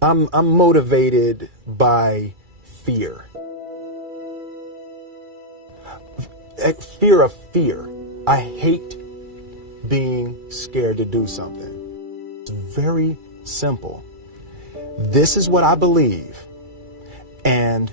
I'm motivated by fear. Fear of fear. I hate being scared to do something. It's very simple. This is what I believe, and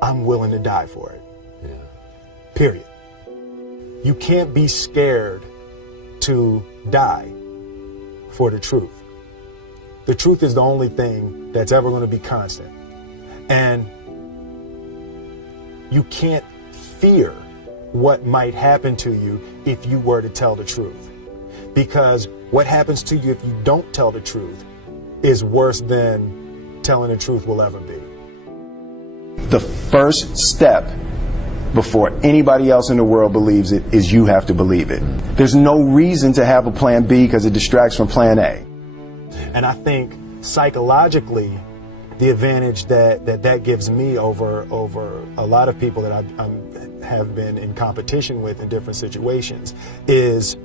I'm willing to die for it. Yeah. Period. You can't be scared to die for the truth. The truth is the only thing that's ever going to be constant. And you can't fear what might happen to you if you were to tell the truth. Because what happens to you if you don't tell the truth is worse than telling the truth will ever be. The first step before anybody else in the world believes it is you have to believe it. There's no reason to have a plan B because it distracts from plan A. And I think psychologically, the advantage that gives me over a lot of people that I have been in competition with in different situations is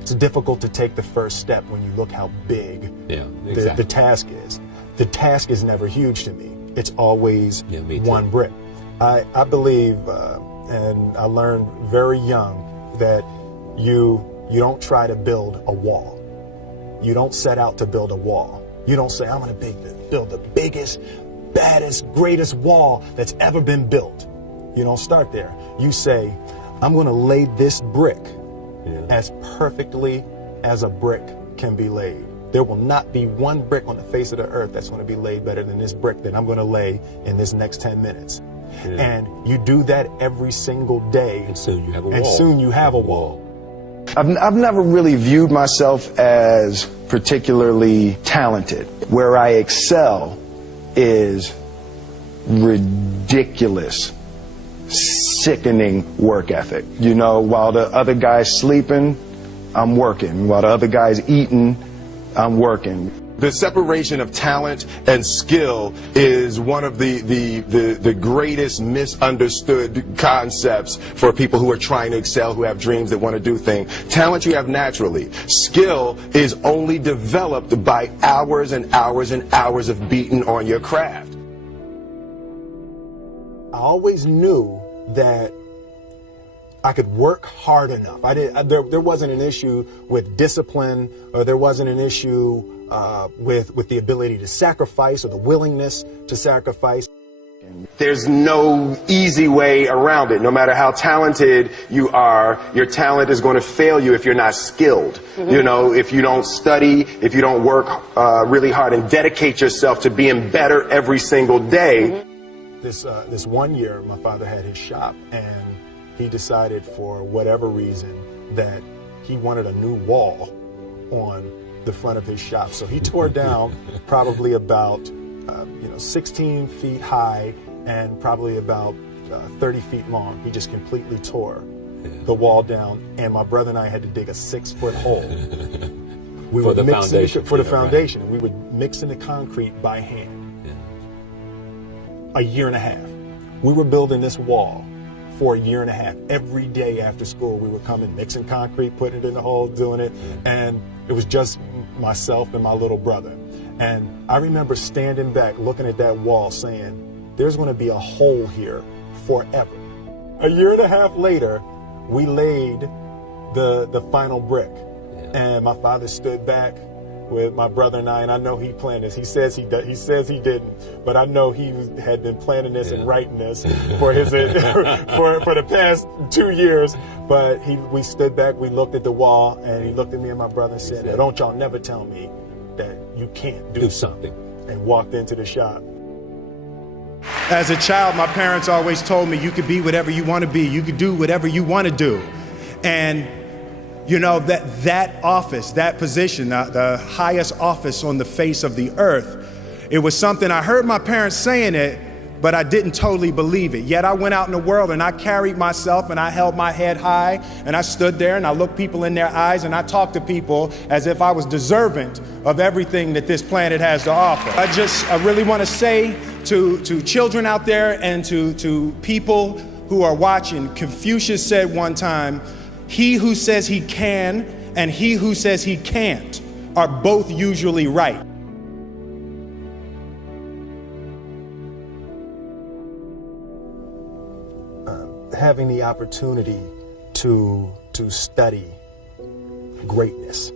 it's difficult to take the first step when you look how big the task is. The task is never huge to me. It's always one brick. I believe, and I learned very young, that you don't try to build a wall. You don't set out to build a wall. You don't say, I'm going to build the biggest, baddest, greatest wall that's ever been built. You don't start there. You say, I'm going to lay this brick as perfectly as a brick can be laid. There will not be one brick on the face of the earth that's going to be laid better than this brick that I'm going to lay in this next 10 minutes. And you do that every single day. And soon you have a wall. And soon you have a wall. I've never really viewed myself as particularly talented. Where I excel is ridiculous, sickening work ethic. You know, while the other guy's sleeping, I'm working. While the other guy's eating, I'm working. The separation of talent and skill is one of the greatest misunderstood concepts for people who are trying to excel, who have dreams, that want to do things. Talent you have naturally. Skill is only developed by hours and hours and hours of beating on your craft. I always knew that I could work hard enough. There wasn't an issue with discipline, or there wasn't an issue with the ability to sacrifice or the willingness to sacrifice. There's no easy way around it. No matter how talented you are, your talent is going to fail you if you're not skilled. You know, if you don't study, if you don't work really hard and dedicate yourself to being better every single day. This one year, my father had his shop, and he decided for whatever reason that he wanted a new wall on the front of his shop. So he tore down probably about 16 feet high and probably about 30 feet long. He just completely tore the wall down, and my brother and I had to dig a 6-foot hole. For the foundation. For the foundation. We would mix in the concrete by hand. A year and a half. We were building this wall for a year and a half. Every day after school, we would come in, mixing concrete, putting it in the hole, doing it. And it was just myself and my little brother. And I remember standing back, looking at that wall, saying, there's going to be a hole here forever. A year and a half later, we laid the final brick. And my father stood back with my brother and I know he planned this. He says he didn't, but I know he had been planning this and writing this for his for the past 2 years. But we stood back, we looked at the wall, and he looked at me and my brother and said, "Don't y'all never tell me that you can't do something," and walked into the shop. As a child, my parents always told me, you could be whatever you want to be, you could do whatever you want to do. And you know, that office, that position, the highest office on the face of the earth, it was something I heard my parents saying it, but I didn't totally believe it. Yet I went out in the world and I carried myself and I held my head high and I stood there and I looked people in their eyes and I talked to people as if I was deserving of everything that this planet has to offer. I really want to say to children out there and to people who are watching, Confucius said one time, he who says he can and he who says he can't are both usually right. having the opportunity to study greatness.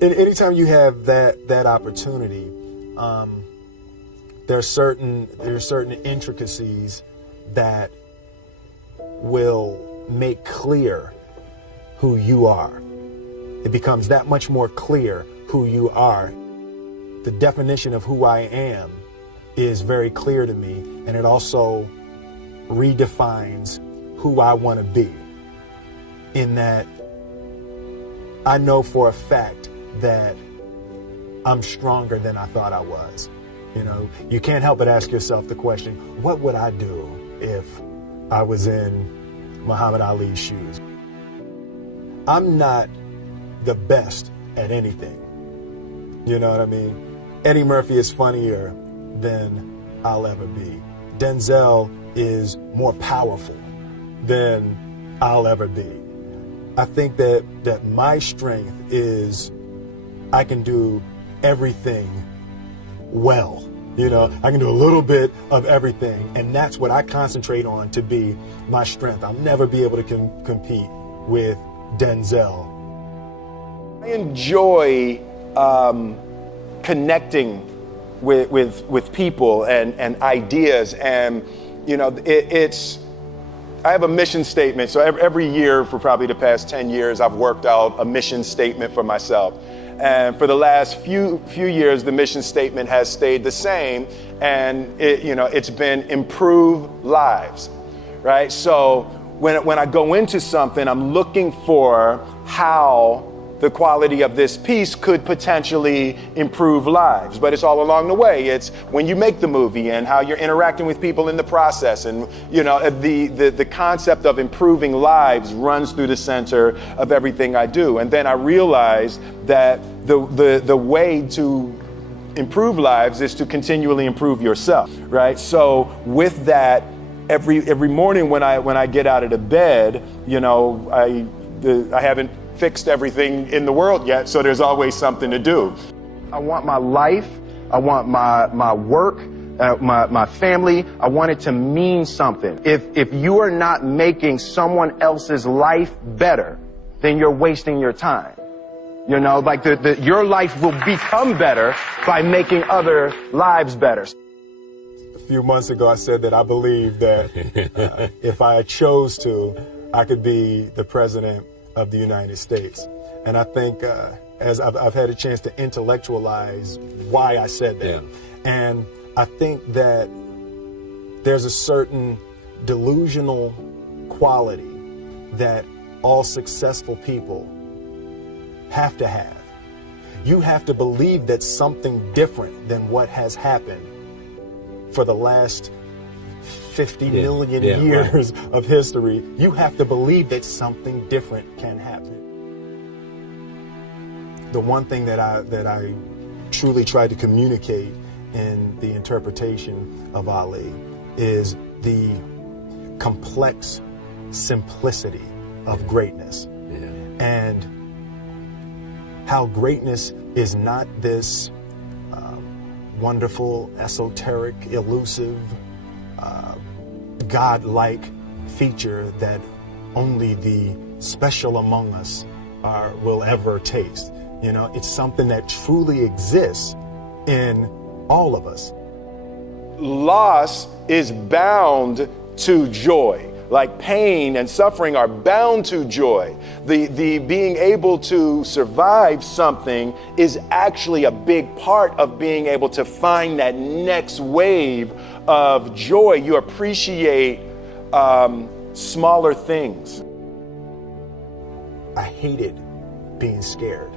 And anytime you have that opportunity, there are certain intricacies that will make clear who you are. It becomes that much more clear who you are. The definition of who I am is very clear to me, and it also redefines who I want to be, in that I know for a fact that I'm stronger than I thought I was. You know, you can't help but ask yourself the question, what would I do if I was in Muhammad Ali's shoes? I'm not the best at anything. You know what I mean? Eddie Murphy is funnier than I'll ever be. Denzel is more powerful than I'll ever be. I think that my strength is I can do everything well. You know, I can do a little bit of everything, and that's what I concentrate on to be my strength. I'll never be able to compete with Denzel. I enjoy connecting with people and ideas, and you know, I have a mission statement. So every year for probably the past 10 years, I've worked out a mission statement for myself. And for the last few years, the mission statement has stayed the same, and it's been improve lives, right? So when I go into something, I'm looking for how the quality of this piece could potentially improve lives. But it's all along the way. It's when you make the movie and how you're interacting with people in the process. And the concept of improving lives runs through the center of everything I do. And then I realized that the way to improve lives is to continually improve yourself, right? So with that, every morning when I get out of the bed, I haven't fixed everything in the world yet, so there's always something to do. I want my life, I want my work, my family, I want it to mean something. If you are not making someone else's life better, then you're wasting your time. You know, like your life will become better by making other lives better. A few months ago, I said that I believe that if I chose to, I could be the president of the United States. And I think as I've had a chance to intellectualize why I said that. Yeah. And I think that there's a certain delusional quality that all successful people have to have. You have to believe that something different than what has happened for the last 50 million years of history. You have to believe that something different can happen. The one thing that I truly tried to communicate in the interpretation of Ali is the complex simplicity of greatness. And how greatness is not this wonderful, esoteric, elusive, God-like feature that only the special among us will ever taste. You know, it's something that truly exists in all of us. Loss is bound to joy. Like pain and suffering are bound to joy. The being able to survive something is actually a big part of being able to find that next wave of joy. You appreciate smaller things. I hated being scared,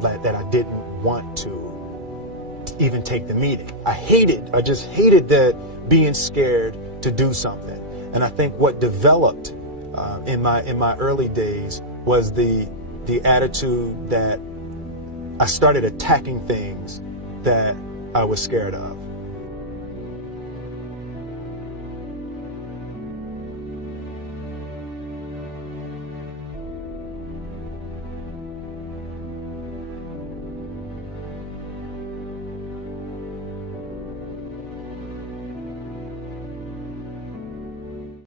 that I didn't want to even take the meeting. I just hated that being scared to do something. And I think what developed in my early days was the attitude that I started attacking things that I was scared of.